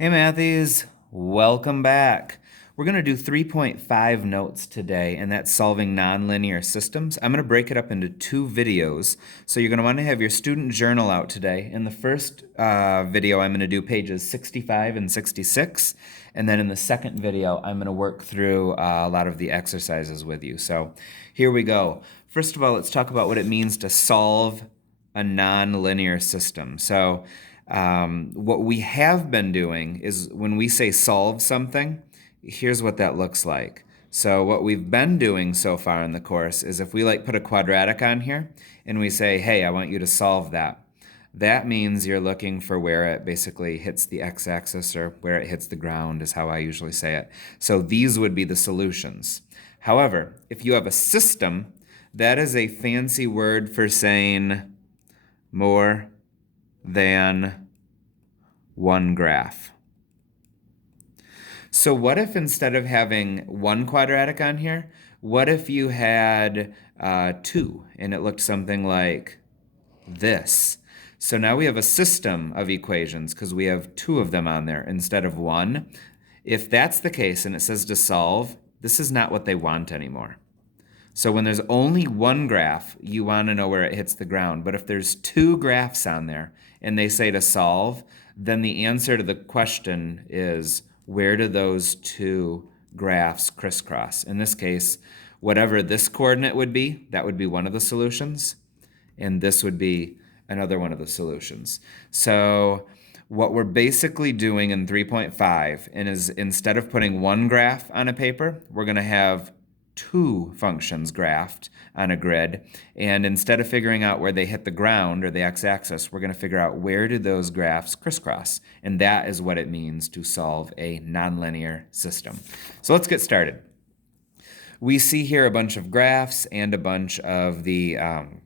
Hey Matthews, welcome back. We're going to do 3.5 notes today, and that's solving nonlinear systems. I'm going to break it up into two videos. So you're going to want to have your student journal out today. In the first video, I'm going to do pages 65 and 66. And then in the second video, I'm going to work through a lot of the exercises with you. So here we go. First of all, let's talk about what it means to solve a nonlinear system. So what we have been doing is when we say solve something, here's what that looks like. So what we've been doing so far in the course is if we put a quadratic on here and we say, hey, I want you to solve that. That means you're looking for where it basically hits the x-axis or where it hits the ground is how I usually say it. So these would be the solutions. However, if you have a system, that is a fancy word for saying more than one graph. So what if instead of having one quadratic on here, what if you had two and it looked something like this? So now we have a system of equations because we have two of them on there instead of one. If that's the case and it says to solve, this is not what they want anymore. So when there's only one graph, you want to know where it hits the ground. But if there's two graphs on there and they say to solve, then the answer to the question is where do those two graphs crisscross? In this case, whatever this coordinate would be, that would be one of the solutions. And this would be another one of the solutions. So what we're basically doing in 3.5 is instead of putting one graph on a paper, we're going to have two functions graphed on a grid, and instead of figuring out where they hit the ground or the x-axis, we're going to figure out where do those graphs crisscross, and that is what it means to solve a nonlinear system. So let's get started. We see here a bunch of graphs and a bunch of the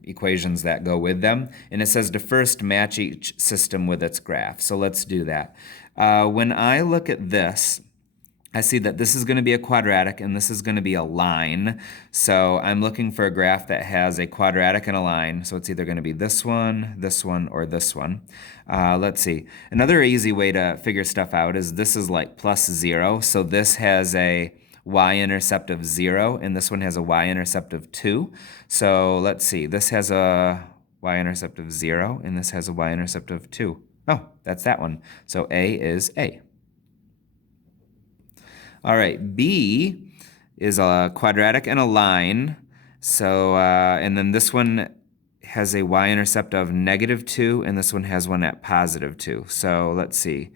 equations that go with them, and it says to first match each system with its graph. So let's do that. When I look at this, I see that this is going to be a quadratic and this is going to be a line. So I'm looking for a graph that has a quadratic and a line. So it's either going to be this one, or this one. Let's see. Another easy way to figure stuff out is this is like plus 0. So this has a y-intercept of 0 and this one has a y-intercept of 2. So let's see. This has a y-intercept of 0 and this has a y-intercept of 2. Oh, that's that one. So A is A. All right, B is a quadratic and a line. So, and then this one has a y-intercept of -2, and this one has one at +2. So let's see.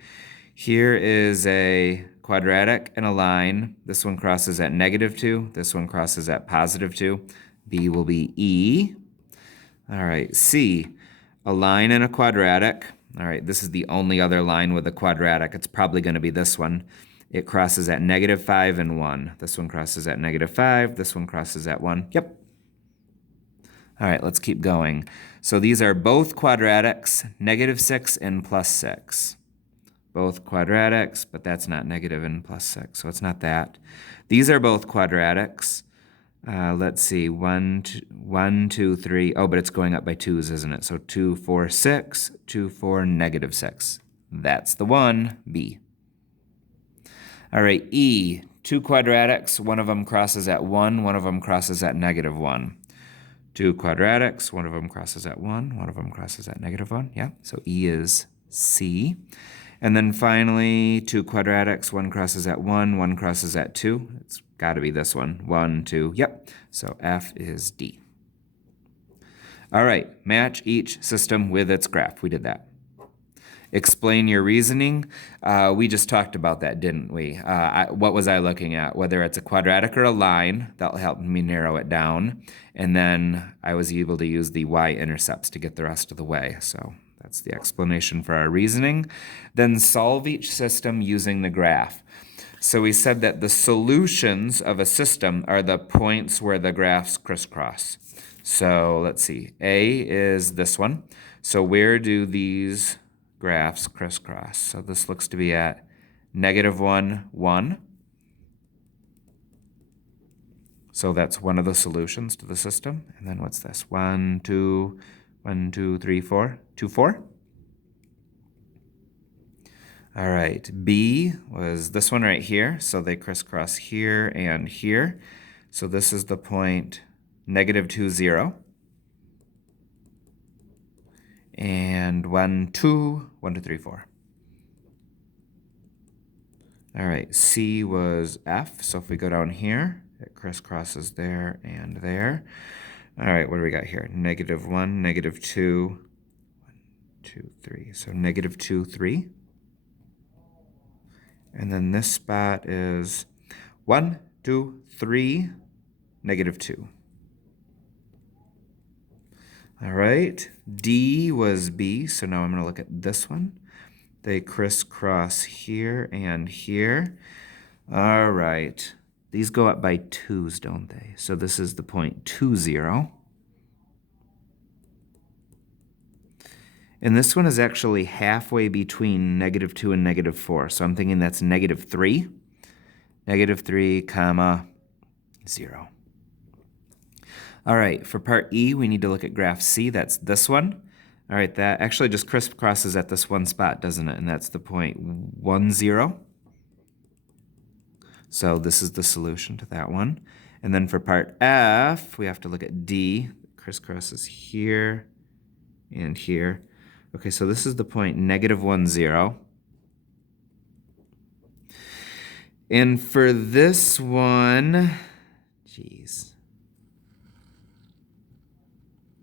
Here is a quadratic and a line. This one crosses at -2. This one crosses at +2. B will be E. All right, C, a line and a quadratic. All right, this is the only other line with a quadratic. It's probably going to be this one. It crosses at -5 and 1. This one crosses at -5. This one crosses at 1. Yep. All right, let's keep going. So these are both quadratics, -6 and +6. Both quadratics, but that's not negative and +6, so it's not that. These are both quadratics. Let's see, 1, 2, 3. Oh, but it's going up by 2's, isn't it? So 2, 4, 6, 2, 4, -6. That's the one, B. All right, E, two quadratics, one of them crosses at 1, one of them crosses at -1. Two quadratics, one of them crosses at 1, one of them crosses at -1. Yeah, so E is C. And then finally, two quadratics, one crosses at 1, one crosses at 2. It's got to be this one, 1, 2, yep. So F is D. All right, match each system with its graph. We did that. Explain your reasoning. We just talked about that, didn't we? What was I looking at? Whether it's a quadratic or a line, that'll help me narrow it down. And then I was able to use the y-intercepts to get the rest of the way. So that's the explanation for our reasoning. Then solve each system using the graph. So we said that the solutions of a system are the points where the graphs crisscross. So let's see. A is this one. So where do these graphs crisscross? So this looks to be at -1, 1. So that's one of the solutions to the system. And then what's this? 1, 2, 1, 2, 3, 4. 2, 4. All right, B was this one right here, so they crisscross here and here. So this is the point -2, 0. And 1, 2, 1, 2, 3, 4. All right, C was F, so if we go down here, it crisscrosses there and there. All right, what do we got here? -1, -2, 1, 2, 3. So -2, 3. And then this spot is 1, 2, 3, -2. All right, D was B, so now I'm going to look at this one. They crisscross here and here. All right, these go up by 2's, don't they? So this is the point 2, 0. And this one is actually halfway between -2 and -4. So I'm thinking that's -3. -3, comma, 0. All right, for part E, we need to look at graph C. That's this one. All right, that actually just crisscrosses at this one spot, doesn't it? And that's the point 1, 0. So this is the solution to that one. And then for part F, we have to look at D. Crisscrosses here and here. Okay, so this is the point -1, 0. And for this one, geez,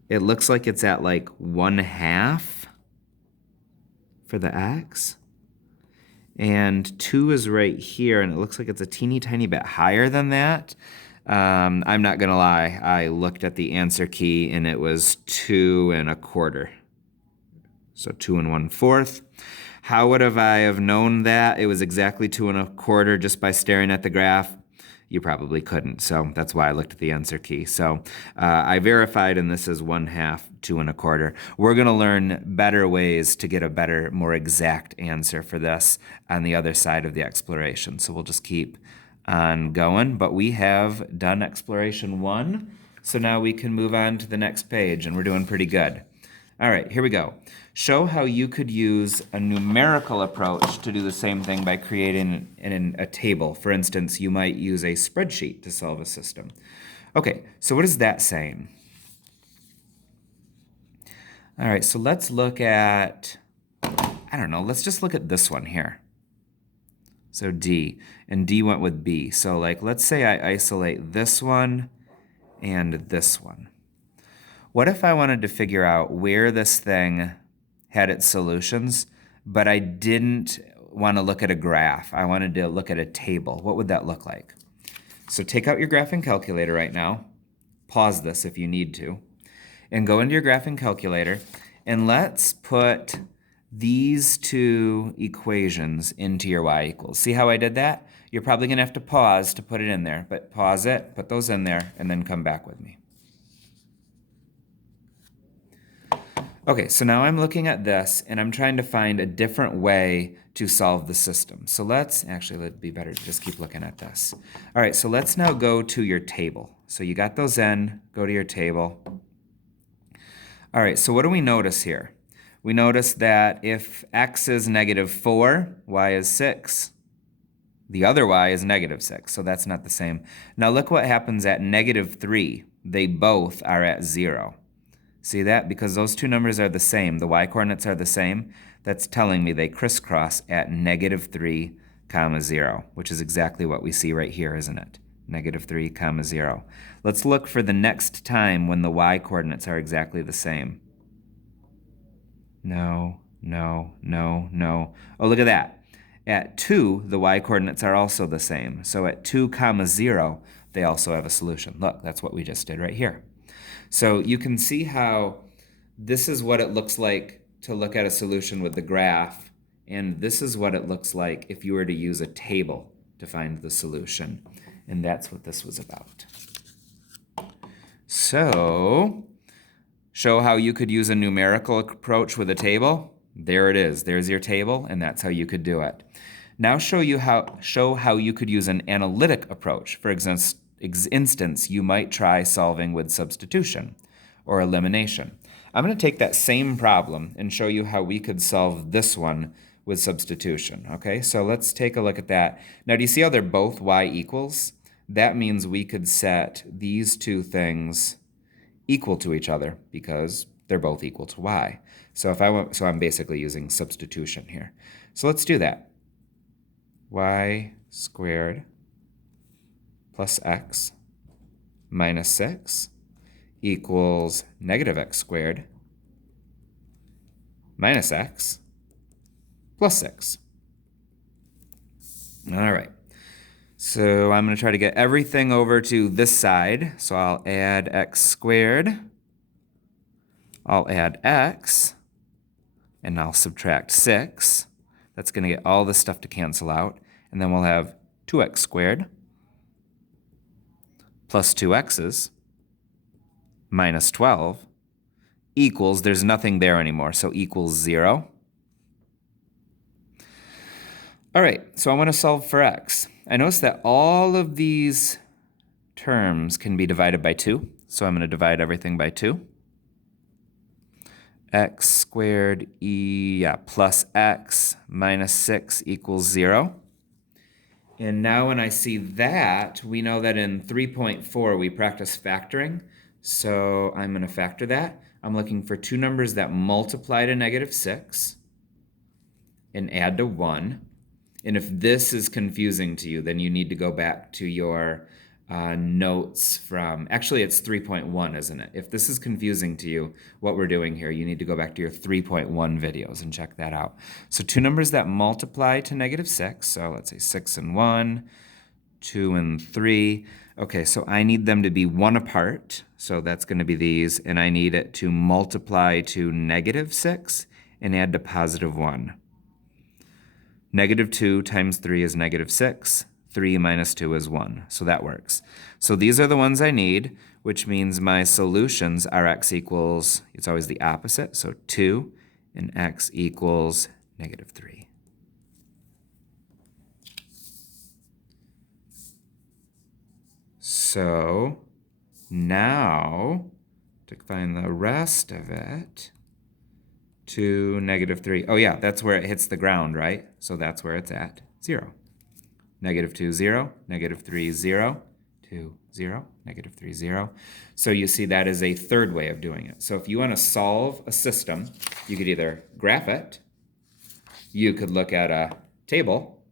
it looks like it's at like 1/2 for the x. And 2 is right here, and it looks like it's a teeny tiny bit higher than that. I'm not going to lie. I looked at the answer key, and it was 2 1/4. So 2 1/4. How would I have known that it was exactly 2 1/4 just by staring at the graph? You probably couldn't, so that's why I looked at the answer key. So I verified, and this is 1/2, 2 1/4. We're going to learn better ways to get a better, more exact answer for this on the other side of the exploration. So we'll just keep on going. But we have done exploration 1, so now we can move on to the next page, and we're doing pretty good. All right, here we go. Show how you could use a numerical approach to do the same thing by creating a table. For instance, you might use a spreadsheet to solve a system. Okay, so what is that saying? All right, so let's look at, I don't know, let's just look at this one here. So D, and D went with B. So like, let's say I isolate this one and this one. What if I wanted to figure out where this thing had its solutions, but I didn't want to look at a graph? I wanted to look at a table. What would that look like? So take out your graphing calculator right now. Pause this if you need to. And go into your graphing calculator, and let's put these two equations into your y equals. See how I did that? You're probably going to have to pause to put it in there, but pause it, put those in there, and then come back with me. Okay, so now I'm looking at this, and I'm trying to find a different way to solve the system. So it'd be better to just keep looking at this. All right, so let's now go to your table. So you got those in, go to your table. All right, so what do we notice here? We notice that if x is -4, y is 6. The other y is -6, so that's not the same. Now look what happens at -3. They both are at 0. See that? Because those two numbers are the same, the y-coordinates are the same, that's telling me they crisscross at -3, 0, which is exactly what we see right here, isn't it? -3, 0. Let's look for the next time when the y-coordinates are exactly the same. No, no, no, no. Oh, look at that. At 2, the y-coordinates are also the same. So at 2, 0, they also have a solution. Look, that's what we just did right here. So you can see how this is what it looks like to look at a solution with the graph, and this is what it looks like if you were to use a table to find the solution. And that's what this was about. So, show how you could use a numerical approach with a table. There it is. There's your table, and that's how you could do it. Now show how you could use an analytic approach. For instance, you might try solving with substitution or elimination. I'm going to take that same problem and show you how we could solve this one with substitution, okay? So let's take a look at that. Now, do you see how they're both y equals? That means we could set these two things equal to each other because they're both equal to y. So if I want, so I'm basically using substitution here. So let's do that. Y squared plus x minus 6 equals negative x squared minus x plus 6. All right. So I'm going to try to get everything over to this side. So I'll add x squared. I'll add x. And I'll subtract 6. That's going to get all this stuff to cancel out. And then we'll have 2x squared plus 2x's minus 12 equals, there's nothing there anymore, so equals 0. All right, so I want to solve for x. I notice that all of these terms can be divided by 2, so I'm going to divide everything by 2. X squared plus x minus 6 equals 0. And now when I see that, we know that in 3.4 we practice factoring. So I'm going to factor that. I'm looking for two numbers that multiply to negative 6 and add to 1. And if this is confusing to you, then you need to go back to your notes from, actually it's 3.1, isn't it? If this is confusing to you, what we're doing here, you need to go back to your 3.1 videos and check that out. So two numbers that multiply to negative 6, so let's say 6 and 1, 2 and 3. Okay, so I need them to be 1 apart, so that's going to be these, and I need it to multiply to negative 6 and add to positive 1. Negative 2 times 3 is negative 6. 3 minus 2 is 1, so that works. So these are the ones I need, which means my solutions are x equals, it's always the opposite, so 2, and x equals negative 3. So now, to find the rest of it, 2, negative 3. Oh yeah, that's where it hits the ground, right? So that's where it's at, 0. Negative 2, 0, negative 3, 0, 2, 0, negative 3, 0. So you see that is a third way of doing it. So if you want to solve a system, you could either graph it, you could look at a table,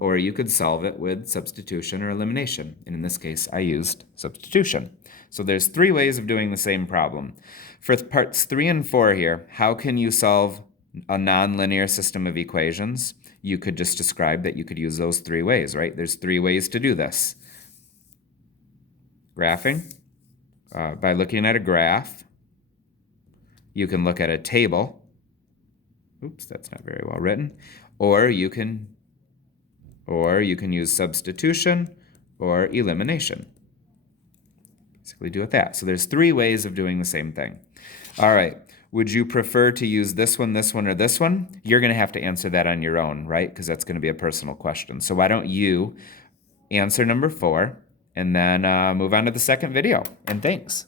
or you could solve it with substitution or elimination. And in this case, I used substitution. So there's 3 ways of doing the same problem. For parts 3 and 4 here, how can you solve a nonlinear system of equations? You could just describe that you could use those 3 ways, right? There's 3 ways to do this. Graphing, by looking at a graph. You can look at a table. Oops, that's not very well written. Or you can use substitution or elimination. Basically do it that. So there's 3 ways of doing the same thing. All right. Would you prefer to use this one, or this one? You're going to have to answer that on your own, right? Because that's going to be a personal question. So why don't you answer number 4 and then move on to the second video. And thanks.